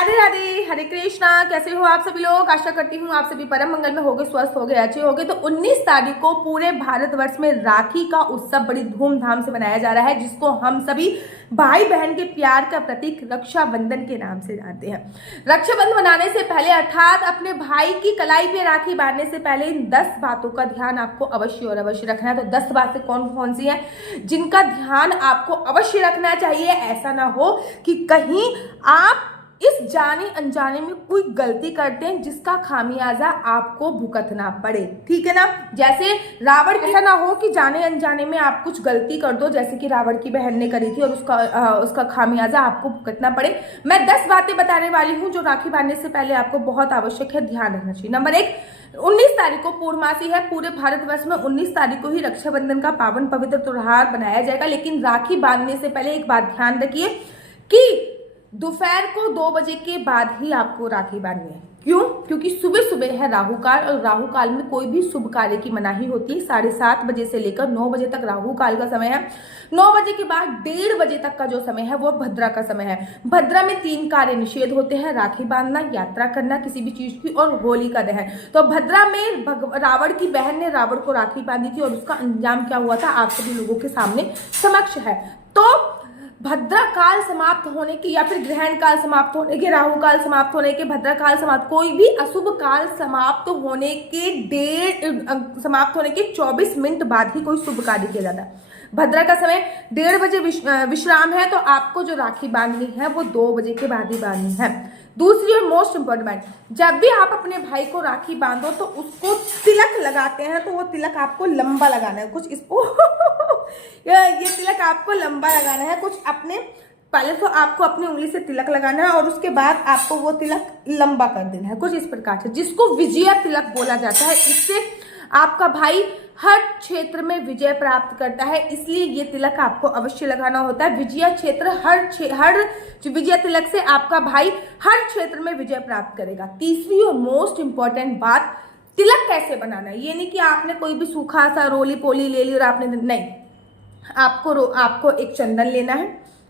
राधे राधे, हरे कृष्णा। कैसे हो आप सभी लोग? आशा करती हूँ आप सभी परम मंगल में होगे, स्वस्थ होगे, अच्छे होगे। तो 19 तारीख को पूरे भारतवर्ष में राखी का उत्सव बड़ी धूमधाम से मनाया जा रहा है, जिसको हम सभी भाई बहन के प्यार का प्रतीक रक्षाबंधन के नाम से जानते हैं। रक्षाबंधन मनाने से पहले अर्थात अपने भाई की कलाई पे राखी बांधने से पहले इन 10 बातों का ध्यान आपको अवश्य और अवश्य रखना है। तो 10 बातें कौन कौन सी हैं जिनका ध्यान आपको अवश्य रखना चाहिए? ऐसा ना हो कि कहीं आप इस जाने अनजाने में कोई गलती करते हैं जिसका खामियाजा आपको भुगतना पड़े। ठीक है ना? जैसे रावण, ऐसा ना हो कि जाने अनजाने में आप कुछ गलती कर दो, जैसे कि रावण की बहन ने करी थी और उसका खामियाजा आपको भुगतना पड़े। मैं 10 बातें बताने वाली हूं जो राखी बांधने से पहले आपको बहुत आवश्यक है, ध्यान रखना चाहिए। नंबर 1, 19 तारीख को पूर्णमासी है। पूरे भारतवर्ष में 19 तारीख को ही रक्षाबंधन का पावन पवित्र त्योहार मनाया जाएगा। लेकिन राखी बांधने से पहले एक बात ध्यान रखिए कि दोपहर को 2 बजे के बाद ही आपको राखी बांधनी है। क्यों? क्योंकि सुबह सुबह है राहु काल, और राहु काल में कोई भी शुभ कार्य की मनाही होती है। 7:30 बजे से लेकर 9 बजे तक राहु काल का समय है। 9 बजे के बाद 1:30 बजे तक का जो समय है वो भद्रा का समय है। भद्रा में 3 कार्य निषेध होते हैं: राखी बांधना, यात्रा करना किसी भी चीज की, और होलिका दहन। तो भद्रा में रावण की बहन ने रावण को राखी बांधी थी और उसका अंजाम क्या हुआ था आप सभी लोगों के सामने समक्ष है। तो भद्रा काल समाप्त होने के, या फिर ग्रहण काल समाप्त होने के, राहु काल समाप्त होने के, भद्रा काल समाप्त, कोई भी अशुभ काल समाप्त होने के 24 मिनट बाद ही कोई शुभ कार्य किया जाता है। भद्रा का समय 1:30 बजे विश्राम है। तो आपको जो राखी बांधनी है वो 2 बजे के बाद ही बांधनी है। दूसरी और मोस्ट इंपॉर्टेंट बात, जब भी आप अपने भाई को राखी बांधो तो उसको तिलक लगाते हैं, तो वो तिलक आपको लंबा लगाना है। कुछ इसको ये तिलक आपको लंबा लगाना है। कुछ अपने, पहले तो आपको अपनी उंगली से तिलक लगाना है और उसके बाद आपको वो तिलक लंबा कर देना है, कुछ इस प्रकार से, जिसको विजया तिलक बोला जाता है। इससे आपका भाई हर क्षेत्र में विजय प्राप्त करता है, इसलिए ये तिलक आपको अवश्य लगाना होता है। विजय क्षेत्र हर विजय तिलक से आपका भाई हर क्षेत्र में विजय प्राप्त करेगा। तीसरी और मोस्ट इंपॉर्टेंट बात, तिलक कैसे बनाना है। ये नहीं कि आपने कोई भी सूखा सा रोली पोली ले ली और आपने, नहीं, आपको एक चंदन लेना है।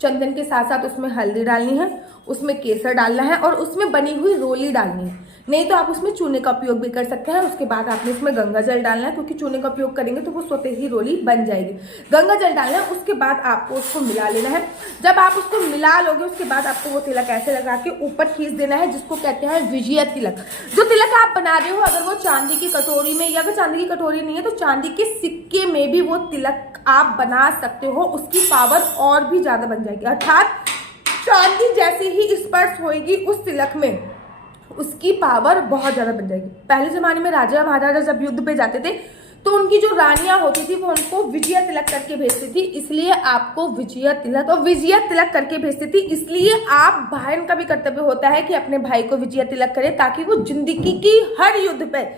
चंदन के साथ साथ उसमें हल्दी डालनी है, उसमें केसर डालना है और उसमें बनी हुई रोली डालनी है। नहीं तो आप उसमें चूने का उपयोग भी कर सकते हैं। उसके बाद आपने इसमें गंगा जल डालना है, क्योंकि चूने का उपयोग करेंगे तो वो स्वतः ही रोली बन जाएगी। गंगा जल डालना है, उसके बाद आपको उसको मिला लेना है। जब आप उसको मिला लोगे उसके बाद आपको वो तिलक ऐसे लगा के ऊपर खींच देना है, जिसको कहते हैं विजय तिलक। जो तिलक आप बना रहे हो, अगर वो चांदी की कटोरी में, या अगर चांदी की कटोरी नहीं है तो चांदी के सिक्के में भी वो तिलक आप बना सकते हो। उसकी पावर और भी ज्यादा बन जाएगी, अर्थात चांदी जैसी ही स्पर्श होगी उस तिलक में, उसकी पावर बहुत ज्यादा बन जाएगी। पहले जमाने में राजा महाराजा जब युद्ध पे जाते थे तो उनकी जो रानियां होती थी वो उनको विजय तिलक करके भेजती थी, इसलिए आपको विजय तिलक करके भेजती थी। इसलिए आप बहन का भी कर्तव्य होता है कि अपने भाई को विजय तिलक करे, ताकि वो जिंदगी की हर युद्ध पे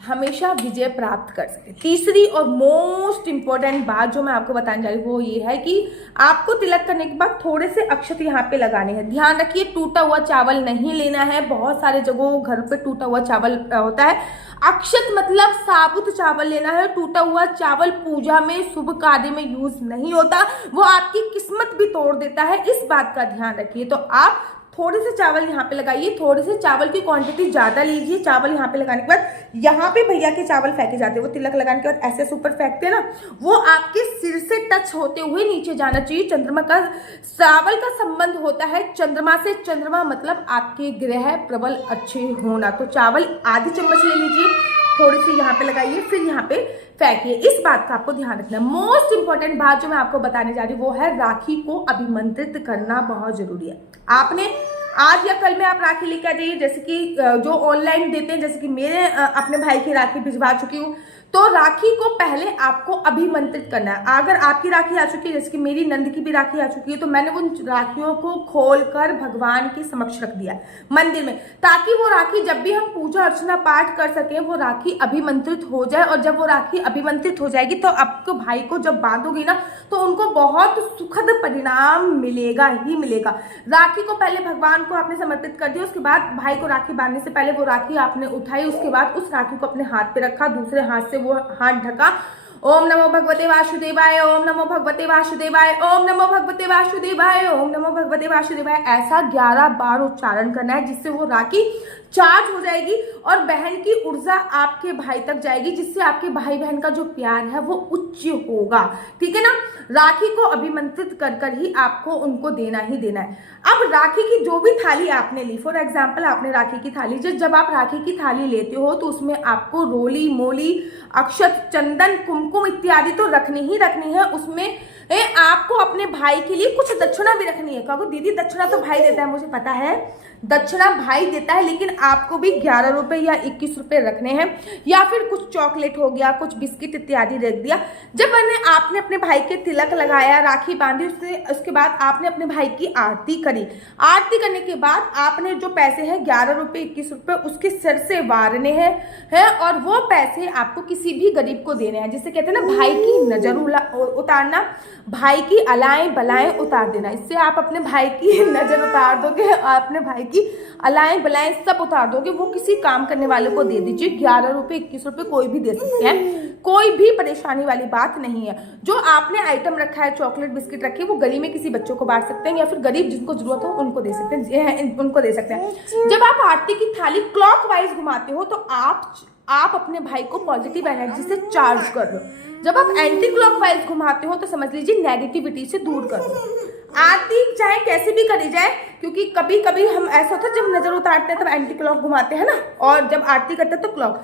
हमेशा विजय प्राप्त कर सके। तीसरी और मोस्ट इंपॉर्टेंट बात जो मैं आपको बताने जा रही हूँ वो ये है कि आपको तिलक करने के बाद थोड़े से अक्षत यहाँ पे लगाने हैं। ध्यान रखिए, टूटा हुआ चावल नहीं लेना है। बहुत सारे जगहों घर पे टूटा हुआ चावल होता है। अक्षत मतलब साबुत चावल लेना है। टूटा हुआ चावल पूजा में, शुभ कार्य में यूज नहीं होता, वो आपकी किस्मत भी तोड़ देता है। इस बात का ध्यान रखिए। तो आप थोड़े से चावल यहाँ पे लगाइए, थोड़े से चावल की क्वांटिटी ज्यादा लीजिए। चावल यहाँ पे लगाने के बाद यहाँ पे भैया के चावल फेंके जाते हैं, वो तिलक लगाने के बाद ऐसे ऊपर फेंकते हैं ना, वो आपके सिर से टच होते हुए नीचे जाना चाहिए। चंद्रमा का, चावल का संबंध होता है चंद्रमा से। चंद्रमा मतलब आपके ग्रह प्रबल अच्छे होना। तो चावल आधी चम्मच ले लीजिए, थोड़ी सी यहाँ पे लगाइए, फिर यहाँ पे फेंकिए। इस बात का आपको ध्यान रखना है। मोस्ट इंपॉर्टेंट बात जो मैं आपको बताने जा रही हूँ वो है राखी को अभिमंत्रित करना बहुत जरूरी है। आपने आज या कल में आप राखी लेके आ जाइए, जैसे कि जो ऑनलाइन देते हैं, जैसे कि मेरे अपने भाई की राखी भिजवा चुकी हूँ। तो राखी को पहले आपको अभिमंत्रित करना है। अगर आपकी राखी आ चुकी है, जैसे कि मेरी नंद की भी राखी आ चुकी है, तो मैंने उन राखियों को खोलकर भगवान के समक्ष रख दिया मंदिर में, ताकि वो राखी जब भी हम पूजा अर्चना पाठ कर सके वो राखी अभिमंत्रित हो जाए। और जब वो राखी अभिमंत्रित हो जाएगी तो आपको भाई को जब बांधोगी ना तो उनको बहुत सुखद परिणाम मिलेगा ही मिलेगा। राखी को पहले भगवान को आपने समर्पित कर दिया, उसके बाद भाई को राखी बांधने से पहले वो राखी आपने उठाई, उसके बाद उस राखी को अपने हाथ पे रखा, दूसरे हाथ से वो हाथ ढका ओम नमो भगवते वासुदेवाय, ओम नमो भगवते वासुदेवाय, ओम नमो भगवते वासुदेवाय, ओम नमो भगवते वासुदेवाय। ऐसा 11 बार उच्चारण करना है, जिससे वो राखी चार्ज हो जाएगी और बहन की ऊर्जा आपके भाई तक जाएगी, जिससे आपके भाई बहन का जो प्यार है वो उच्च होगा। ठीक है ना। राखी को अभिमंत्रित कर कर ही आपको उनको देना ही देना है। अब राखी की जो भी थाली आपने ली, फॉर एग्जाम्पल आपने राखी की थाली, जब आप राखी की थाली लेते हो तो उसमें आपको रोली मोली अक्षत चंदन कुमकुम इत्यादि तो रखनी ही रखनी है। उसमें आपको अपने भाई के लिए कुछ दक्षिणा भी रखनी है। कहो दीदी दक्षिणा तो भाई देता है, मुझे पता है दक्षिणा भाई देता है, लेकिन आपको भी 11 रुपए या 21 रुपए रखने हैं, या फिर कुछ चॉकलेट हो गया, कुछ बिस्किट इत्यादि रख दिया। जब आपने अपने भाई के तिलक लगाया, राखी बांधी, उसके बाद आपने अपने भाई की आरती करी। आरती करने के बाद आपने जो पैसे हैं 11 रुपए 21 रुपए उसके सिर से वारने हैं और वो पैसे आपको किसी भी गरीब को देने हैं। जिसे कहते हैं ना भाई की नजर उतारना, भाई की अलाएं बलाएं उतार देना। इससे आप अपने भाई की नजर उतार दोगे, अपने भाई की अलाएं बलाएं सब उतार दोगे। वो किसी काम करने वाले को दे दीजिए। 11 रुपए 21 रुपए कोई भी दे सकते हैं, कोई भी परेशानी वाली बात नहीं है। जो आपने आइटम रखा है, चॉकलेट बिस्किट रखे, वो गली में किसी बच्चों को बांट सकते हैं, या फिर गरीब जिनको जरूरत हो उनको दे सकते हैं, उनको दे सकते हैं। जब आप आरती की थाली क्लॉकवाइज घुमाते हो तो आप अपने भाई को पॉजिटिव एनर्जी से चार्ज कर दो। जब आप एंटी क्लॉकवाइज घुमाते हो तो समझ लीजिए नेगेटिविटी से दूर कर दो। आरती चाहे कैसे भी करी जाए, क्योंकि कभी कभी हम ऐसा होता है जब नजर उतारते हैं तब एंटी क्लॉक घुमाते हैं ना, और जब आरती करते हैं तो क्लॉक,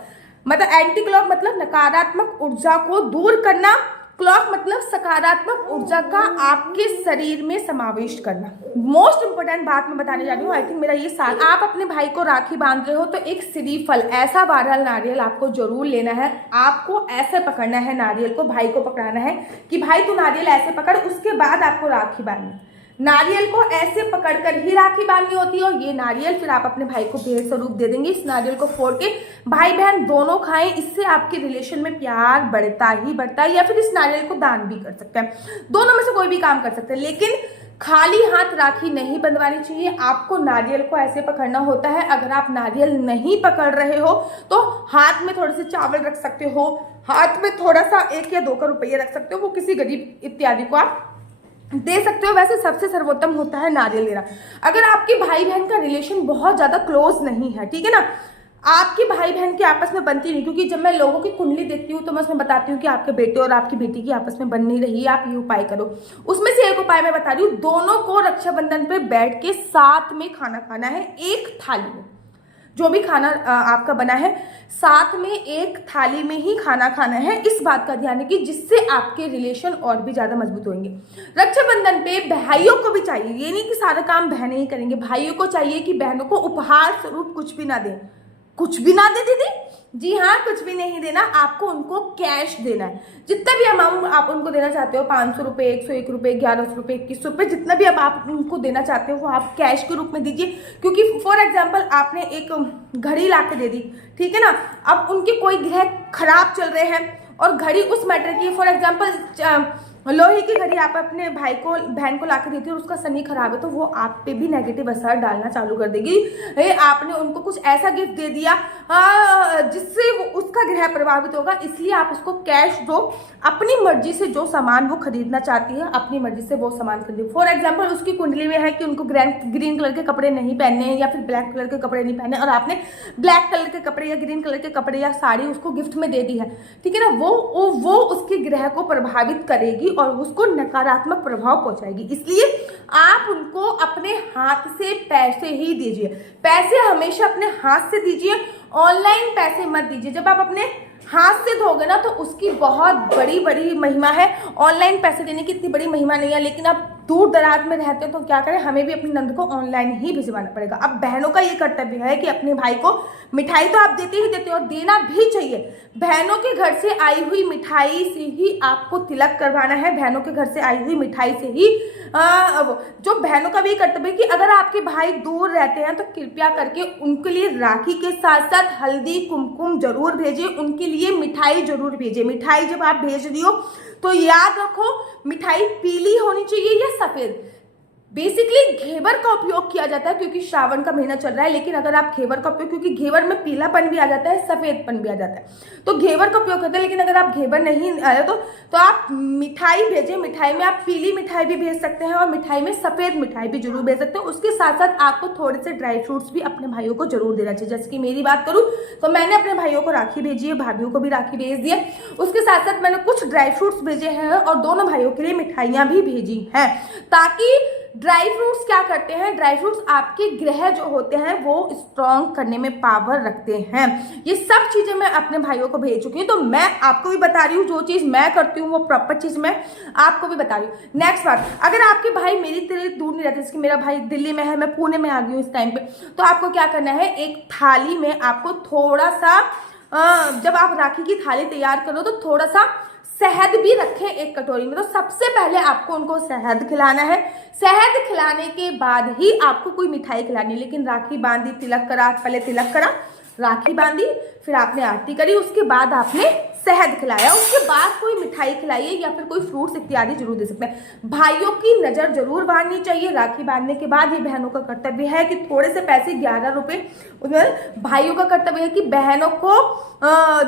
मतलब एंटी क्लॉक मतलब नकारात्मक ऊर्जा को दूर करना, क्लॉक मतलब सकारात्मक ऊर्जा का आपके शरीर में समावेश करना। मोस्ट इंपोर्टेंट बात मैं बताने जा रही हूँ। आई थिंक मेरा ये साल, आप अपने भाई को राखी बांध रहे हो तो एक श्रीफल, ऐसा बारह नारियल आपको जरूर लेना है। आपको ऐसे पकड़ना है नारियल को, भाई को पकड़ाना है कि भाई तू नारियल ऐसे पकड़, उसके बाद आपको राखी बांधनी। नारियल को ऐसे पकड़कर ही राखी बांधनी होती है, और ये नारियल फिर आप अपने भाई को भेंट स्वरूप दे देंगे। इस नारियल को फोड़ के भाई बहन दोनों खाएं, इससे आपके रिलेशन में प्यार बढ़ता ही बढ़ता है। या फिर इस नारियल को दान भी कर सकते हैं, दोनों में से कोई भी काम कर सकते हैं, लेकिन खाली हाथ राखी नहीं बंधवानी चाहिए। आपको नारियल को ऐसे पकड़ना होता है। अगर आप नारियल नहीं पकड़ रहे हो तो हाथ में थोड़े से चावल रख सकते हो, हाथ में थोड़ा सा 1 या 2 का रुपये रख सकते हो, वो किसी गरीब इत्यादि को आप दे सकते हो। वैसे सबसे सर्वोत्तम होता है नारियल देना। अगर आपके भाई बहन का रिलेशन बहुत ज्यादा क्लोज नहीं है, ठीक है ना, आपके भाई बहन की आपस में बनती नहीं, क्योंकि जब मैं लोगों की कुंडली देखती हूँ तो मैं उसमें बताती हूँ कि आपके बेटे और आपकी बेटी की आपस में बन नहीं रही है, आप ये उपाय करो। उसमें से एक उपाय मैं बता रही हूँ, दोनों को रक्षाबंधन पे बैठ के साथ में खाना खाना है, एक थाली में। जो भी खाना आपका बना है साथ में एक थाली में ही खाना खाना है। इस बात का ध्यान रखिए, जिससे आपके रिलेशन और भी ज्यादा मजबूत होंगे। रक्षाबंधन पे भाइयों को भी चाहिए, ये नहीं कि सारा काम बहनें ही करेंगे, भाइयों को चाहिए कि बहनों को उपहार स्वरूप कुछ भी ना दें। कुछ भी ना दे दीदी, जी हाँ, कुछ भी नहीं देना, आपको उनको कैश देना है। जितना भी अमाउंट आप उनको देना चाहते हो, 500 रुपये, 101 रुपये, 1100 रुपये, 21 रुपये, जितना भी अब आप उनको देना चाहते हो वो आप कैश के रूप में दीजिए। क्योंकि फॉर एग्जाम्पल आपने एक घड़ी ला के दे दी, ठीक है ना, अब उनके कोई ग्रह खराब चल रहे हैं और घड़ी उस मैटर की, फॉर एग्जाम्पल लोहे की घड़ी आप अपने भाई को बहन को लाके देती है और उसका शनि खराब है, तो वो आप पे भी नेगेटिव असर डालना चालू कर देगी। आपने उनको कुछ ऐसा गिफ्ट दे दिया जिससे वो उसका ग्रह प्रभावित होगा, इसलिए आप उसको कैश दो। अपनी मर्जी से जो सामान वो खरीदना चाहती है, अपनी मर्जी से वो सामान खरीदे। फॉर एग्जाम्पल उसकी कुंडली में है कि उनको ग्रीन कलर के कपड़े नहीं पहनने हैं या फिर ब्लैक कलर के कपड़े नहीं पहने, और आपने ब्लैक कलर के कपड़े या ग्रीन कलर के कपड़े या साड़ी उसको गिफ्ट में दे दी है, ठीक है ना, वो उसके ग्रह को प्रभावित करेगी और उसको नकारात्मक प्रभाव पहुंचाएगी। इसलिए आप उनको अपने हाथ से पैसे ही दीजिए। पैसे हमेशा अपने हाथ से दीजिए, ऑनलाइन पैसे मत दीजिए। जब आप अपने हाथ से दोगे ना तो उसकी बहुत बड़ी बड़ी महिमा है। ऑनलाइन पैसे देने की इतनी बड़ी महिमा नहीं है, लेकिन आप दूर दराज में रहते हो तो क्या करें, हमें भी अपनी नंद को ऑनलाइन ही भिजवाना पड़ेगा। अब बहनों का ये कर्तव्य है कि अपने भाई को मिठाई तो आप देते ही देते हो और देना भी चाहिए। बहनों के घर से आई हुई मिठाई से ही आपको तिलक करवाना है, बहनों के घर से आई हुई मिठाई से ही जो बहनों का भी कर्तव्य है कि अगर आपके भाई दूर रहते हैं तो कृपया करके उनके लिए राखी के साथ साथ हल्दी कुमकुम जरूर भेजिए, उनके लिए मिठाई जरूर भेजिए। मिठाई जब आप भेज रही हो तो याद रखो मिठाई पीली होनी चाहिए या सफेद। बेसिकली घेवर का उपयोग किया जाता है क्योंकि श्रावण का महीना चल रहा है, लेकिन अगर आप घेवर का उपयोग, क्योंकि घेवर में पीलापन भी आ जाता है, सफेदपन भी आ जाता है, तो घेवर का उपयोग करते हैं। लेकिन अगर आप घेवर नहीं आया तो आप मिठाई भेजें। मिठाई में आप पीली मिठाई भी भेज सकते हैं और मिठाई में सफेद मिठाई भी जरूर भेज सकते हैं। उसके साथ साथ आपको थोड़े से ड्राई फ्रूट्स भी अपने भाइयों को जरूर देना चाहिए। जैसे कि मेरी बात करूं तो मैंने अपने भाइयों को राखी भेजी है, भाभियों को भी राखी भेज दी है। उसके साथ साथ मैंने कुछ ड्राई फ्रूट्स भेजे हैं और दोनों भाइयों के लिए मिठाइयां भी भेजी हैं, ताकि ड्राई फ्रूट्स क्या करते हैं, ड्राई फ्रूट्स आपके ग्रह जो होते हैं वो स्ट्रॉन्ग करने में पावर रखते हैं। ये सब चीजें मैं अपने भाइयों को भेज चुकी हूँ, तो मैं आपको भी बता रही हूँ जो चीज मैं करती हूँ वो प्रॉपर चीज मैं आपको भी बता रही हूँ। नेक्स्ट बात, अगर आपके भाई मेरी तरह दूर नहीं रहते, जैसे मेरा भाई दिल्ली में है, मैं पुणे में आ गई हूँ इस टाइम पे, तो आपको क्या करना है, एक थाली में आपको थोड़ा सा जब आप राखी की थाली तैयार करो तो थोड़ा सा शहद भी रखें एक कटोरी में। तो सबसे पहले आपको उनको शहद खिलाना है। शहद खिलाने के बाद ही आपको कोई मिठाई खिलानी है। लेकिन राखी बांधी, तिलक करा, पहले तिलक करा, राखी बांधी, फिर आपने आरती करी, उसके बाद आपने शहद खिलाया, उसके बाद कोई मिठाई खिलाइए या फिर कोई फ्रूट्स इत्यादि जरूर दे सकते हैं। भाइयों की नजर जरूर बांधनी चाहिए। राखी बांधने के बाद ये बहनों का कर्तव्य है कि थोड़े से पैसे 11 रुपए, भाइयों का कर्तव्य है कि बहनों को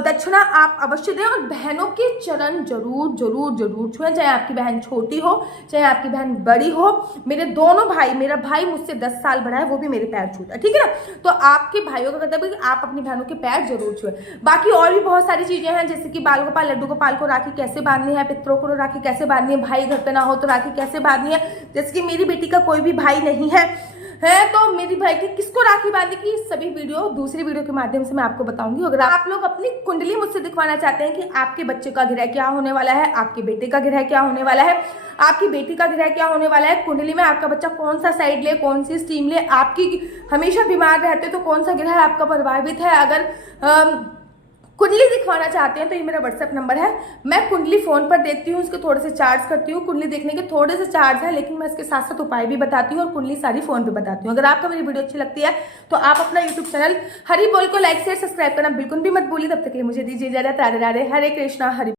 दक्षिणा आप अवश्य दें और बहनों के चरण जरूर जरूर जरूर छुएं, चाहे आपकी बहन छोटी हो चाहे आपकी बहन बड़ी हो। मेरे दोनों भाई, मेरा भाई मुझसे 10 साल बड़ा है, वो भी मेरे पैर छूता है, ठीक है ना। तो आपके भाइयों का कर्तव्य है कि आप अपनी बहनों के पैर जरूर छुएं। बाकी और भी बहुत सारी चीजें हैं, जैसे कि बाल गोपाल, लड्डू गोपाल को राखी कैसे बांधनी है, पितरों को राखी कैसे बांधनी है, भाई घर पे ना हो तो राखी कैसे बांधनी है। जैसे कि मेरी बेटी का कोई भी भाई नहीं है तो मेरी भाई की किसको राखी बांधने की सभी वीडियो दूसरी वीडियो के माध्यम से मैं आपको बताऊंगी। अगर आप लोग अपनी कुंडली मुझसे दिखवाना चाहते हैं कि आपके बच्चे का ग्रह क्या होने वाला है, आपके बेटे का ग्रह क्या होने वाला है, आपकी बेटी का ग्रह क्या होने वाला है, कुंडली में आपका बच्चा कौन सा साइड ले, कौन सी स्ट्रीम ले, आपकी हमेशा बीमार रहते तो कौन सा ग्रह आपका प्रभावित है, अगर कुंडली दिखवाना चाहते हैं तो ये मेरा व्हाट्सएप नंबर है। मैं कुंडली फोन पर देखती हूँ, उसके थोड़े से चार्ज करती हूँ। कुंडली देखने के थोड़े से चार्ज है, लेकिन मैं इसके साथ साथ उपाय भी बताती हूँ और कुंडली सारी फोन पे बताती हूँ। अगर आपको मेरी वीडियो अच्छी लगती है तो आप अपना यूट्यूब चैनल हरी बोल को लाइक शेयर सब्सक्राइब करना बिल्कुल भी मत भूलिए। तब तक के लिए मुझे दीजिए इजाजत। राधे राधे, हरे कृष्णा, हरि